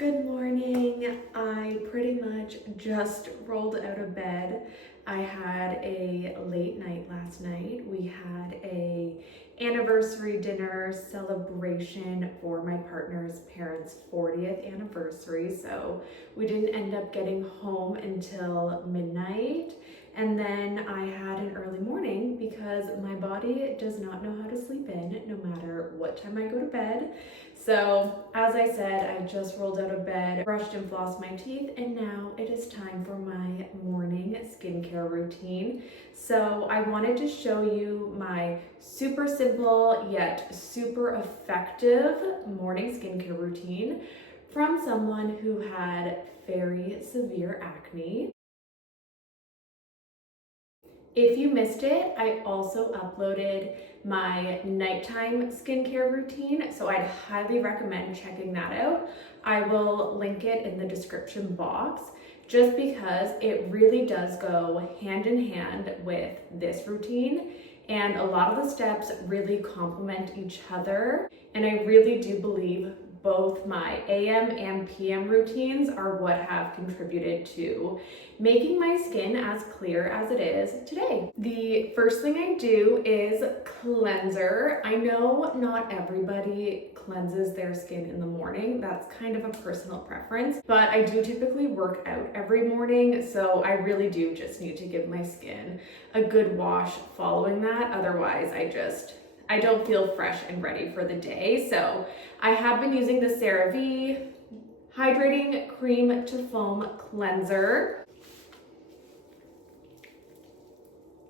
Good morning. I pretty much just rolled out of bed. I had a late night last night. We had a anniversary dinner celebration for my partner's parents' 40th anniversary. So we didn't end up getting home until midnight. And then I had an early morning because my body does not know how to sleep in no matter what time I go to bed. So as I said, I just rolled out of bed, brushed and flossed my teeth, and now it is time for my morning skincare routine. So I wanted to show you my super simple yet super effective morning skincare routine from someone who had very severe acne. If you missed it, I also uploaded my nighttime skincare routine, so I'd highly recommend checking that out. I will link it in the description box just because it really does go hand in hand with this routine, and a lot of the steps really complement each other, and I really do believe both my AM and PM routines are what have contributed to making my skin as clear as it is today. The first thing I do is cleanser. I know not everybody cleanses their skin in the morning. That's kind of a personal preference, but I do typically work out every morning, so I really do just need to give my skin a good wash following that. Otherwise, I don't feel fresh and ready for the day. So I have been using the CeraVe Hydrating Cream to Foam Cleanser.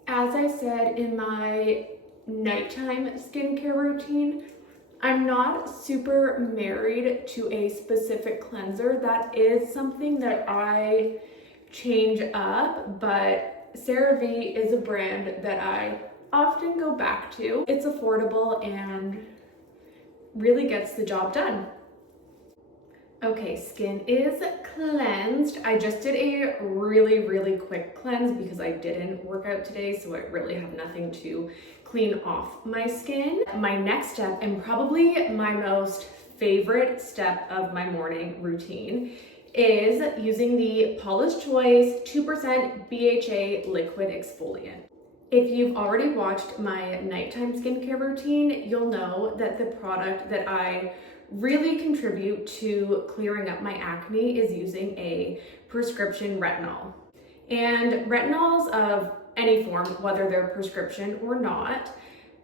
As I said in my nighttime skincare routine, I'm not super married to a specific cleanser. That is something that I change up, but CeraVe is a brand that I often go back to. It's affordable and really gets the job done. Okay, skin is cleansed. I just did a really quick cleanse because I didn't work out today, so I really have nothing to clean off my skin. My next step, and probably my most favorite step of my morning routine, is using the Paula's Choice 2% BHA liquid exfoliant. If you've already watched my nighttime skincare routine, you'll know that the product that I really contribute to clearing up my acne is using a prescription retinol. And retinols of any form, whether they're prescription or not,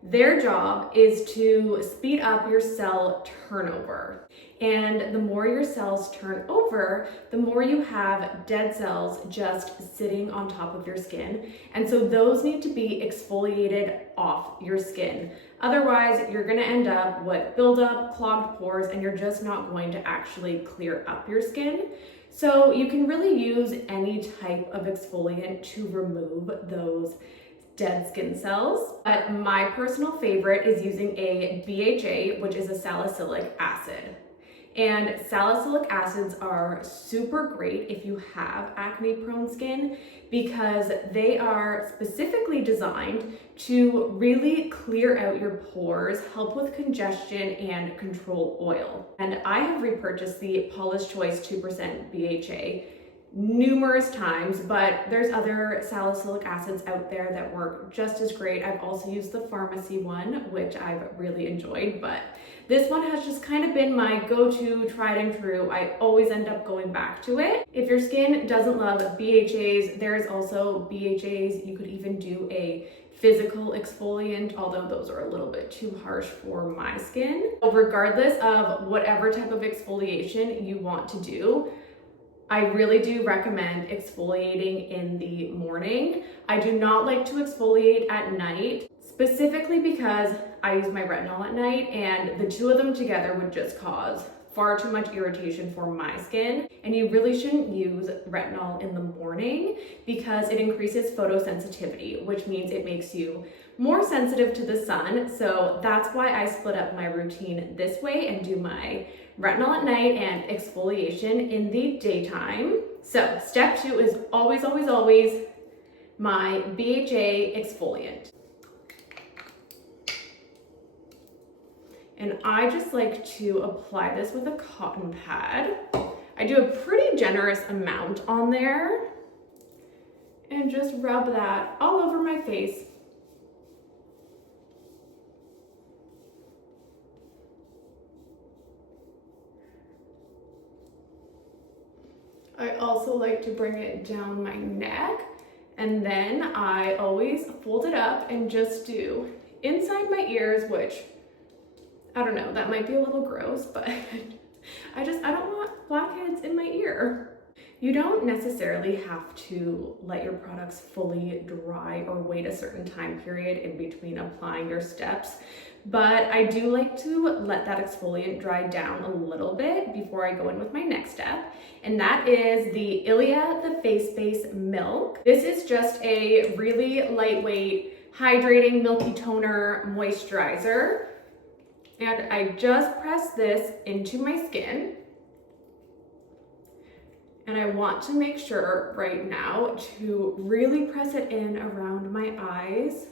their job is to speed up your cell turnover. And the more your cells turn over, the more you have dead cells just sitting on top of your skin. And so those need to be exfoliated off your skin. Otherwise, you're gonna end up with buildup, clogged pores, and you're just not going to actually clear up your skin. So you can really use any type of exfoliant to remove those dead skin cells. But my personal favorite is using a BHA, which is a salicylic acid. And salicylic acids are super great if you have acne prone skin because they are specifically designed to really clear out your pores, help with congestion, and control oil. And I have repurchased the Paula's Choice 2% BHA numerous times, but there's other salicylic acids out there that work just as great. I've also used the pharmacy one, which I've really enjoyed, but this one has just kind of been my go-to, tried and true. I always end up going back to it. If your skin doesn't love BHAs, there's also BHAs. You could even do a physical exfoliant, although those are a little bit too harsh for my skin. Regardless of whatever type of exfoliation you want to do, I really do recommend exfoliating in the morning. I do not like to exfoliate at night, specifically because I use my retinol at night and the two of them together would just cause far too much irritation for my skin. And you really shouldn't use retinol in the morning because it increases photosensitivity, which means it makes you more sensitive to the sun. So that's why I split up my routine this way and do my retinol at night and exfoliation in the daytime. So step 2 is always my BHA exfoliant. And I just like to apply this with a cotton pad. I do a pretty generous amount on there and just rub that all over my face. I also like to bring it down my neck, and then I always fold it up and just do inside my ears, which I don't know, that might be a little gross, but I don't want blackheads in my ear. You don't necessarily have to let your products fully dry or wait a certain time period in between applying your steps, but I do like to let that exfoliant dry down a little bit before I go in with my next step, and that is the Ilia the Face Base Milk. This is just a really lightweight, hydrating, milky toner moisturizer, and I just press this into my skin. And I want to make sure right now to really press it in around my eyes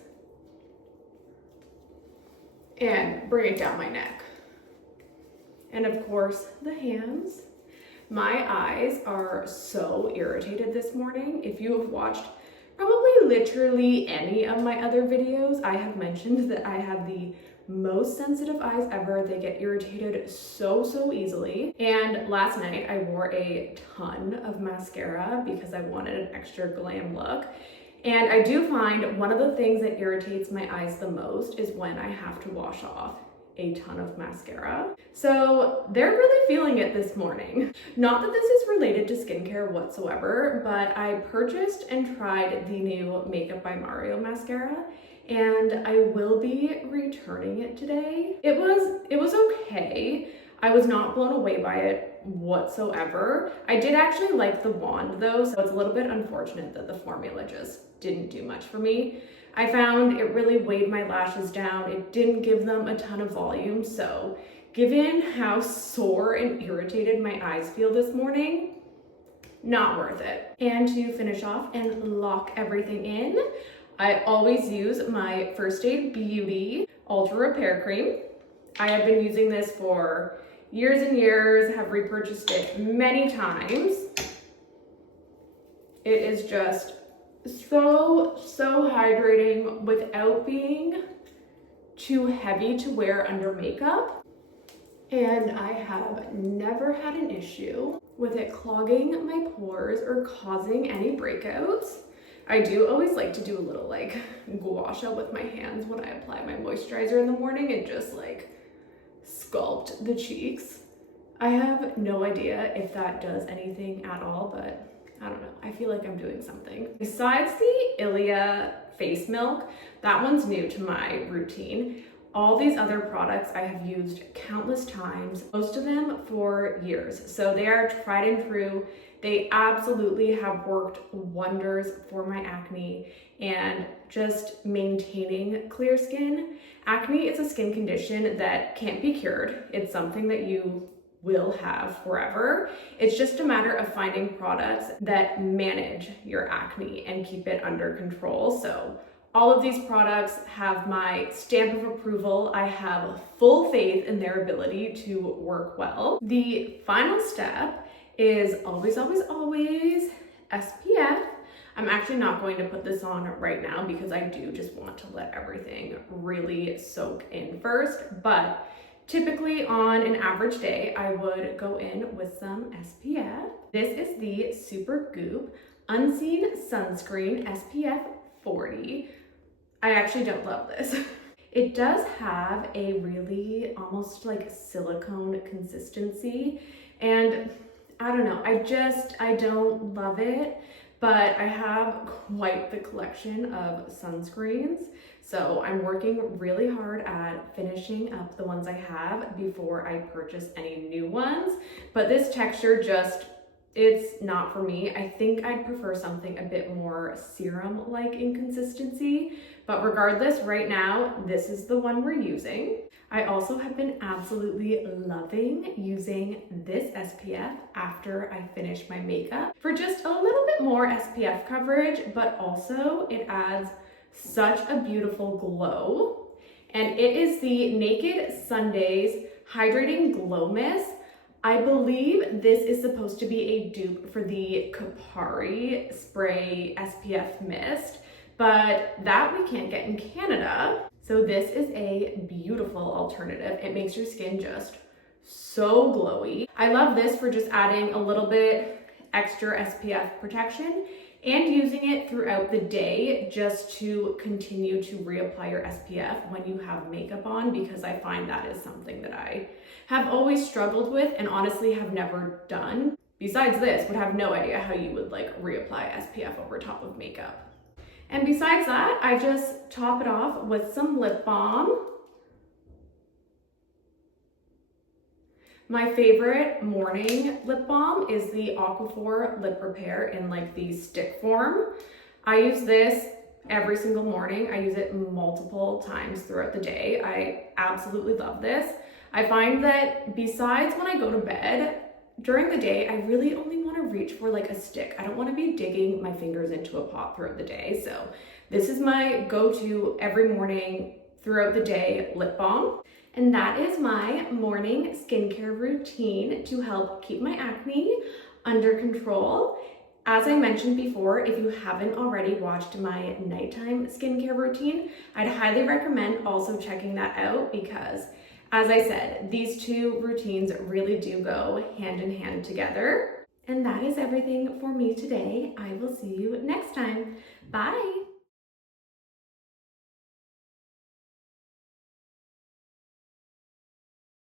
and bring it down my neck. And of course, the hands. My eyes are so irritated this morning. If you have watched probably literally any of my other videos, I have mentioned that I have the most sensitive eyes ever. They get irritated so easily. And last night I wore a ton of mascara because I wanted an extra glam look. And I do find one of the things that irritates my eyes the most is when I have to wash off a ton of mascara. So they're really feeling it this morning. Not that this is related to skincare whatsoever, but I purchased and tried the new Makeup by Mario mascara, and I will be returning it today. It was okay. I was not blown away by it whatsoever. I did actually like the wand though, so it's a little bit unfortunate that the formula just didn't do much for me. I found it really weighed my lashes down. It didn't give them a ton of volume, so given how sore and irritated my eyes feel this morning, not worth it. And to finish off and lock everything in, I always use my First Aid Beauty Ultra Repair Cream. I have been using this for years and years, have repurchased it many times. It is just so hydrating without being too heavy to wear under makeup. And I have never had an issue with it clogging my pores or causing any breakouts. I do always like to do a little like gua sha with my hands when I apply my moisturizer in the morning and just like sculpt the cheeks. I have no idea if that does anything at all, but I don't know. I feel like I'm doing something. Besides the Ilia face milk, that one's new to my routine. All these other products I have used countless times, most of them for years. So they are tried and true. They absolutely have worked wonders for my acne and just maintaining clear skin. Acne is a skin condition that can't be cured. It's something that you will have forever. It's just a matter of finding products that manage your acne and keep it under control. So all of these products have my stamp of approval. I have full faith in their ability to work well. The final step is always SPF. I'm actually not going to put this on right now because I do just want to let everything really soak in first, but typically on an average day, I would go in with some SPF. This is the Super Goop Unseen Sunscreen SPF 40. I actually don't love this. It does have a really almost like silicone consistency, and I don't know, I don't love it, but I have quite the collection of sunscreens. So I'm working really hard at finishing up the ones I have before I purchase any new ones. But this texture it's not for me. I think I'd prefer something a bit more serum-like in consistency. But regardless, right now, this is the one we're using. I also have been absolutely loving using this SPF after I finish my makeup for just a little bit more SPF coverage, but also it adds such a beautiful glow. And it is the Naked Sundays Hydrating Glow Mist. I believe this is supposed to be a dupe for the Kapari Spray SPF Mist, but that we can't get in Canada. So this is a beautiful alternative. It makes your skin just so glowy. I love this for just adding a little bit extra SPF protection and using it throughout the day just to continue to reapply your SPF when you have makeup on, because I find that is something that I have always struggled with and honestly have never done. Besides this, would have no idea how you would like reapply SPF over top of makeup. And besides that, I just top it off with some lip balm. My favorite morning lip balm is the Aquaphor Lip Repair in like the stick form. I use this every single morning. I use it multiple times throughout the day. I absolutely love this. I find that besides when I go to bed, during the day, I really only want to reach for like a stick. I don't want to be digging my fingers into a pot throughout the day. So this is my go-to every morning throughout the day lip balm. And that is my morning skincare routine to help keep my acne under control. As I mentioned before, if you haven't already watched my nighttime skincare routine, I'd highly recommend also checking that out because, as I said, these two routines really do go hand in hand together. And that is everything for me today. I will see you next time. Bye.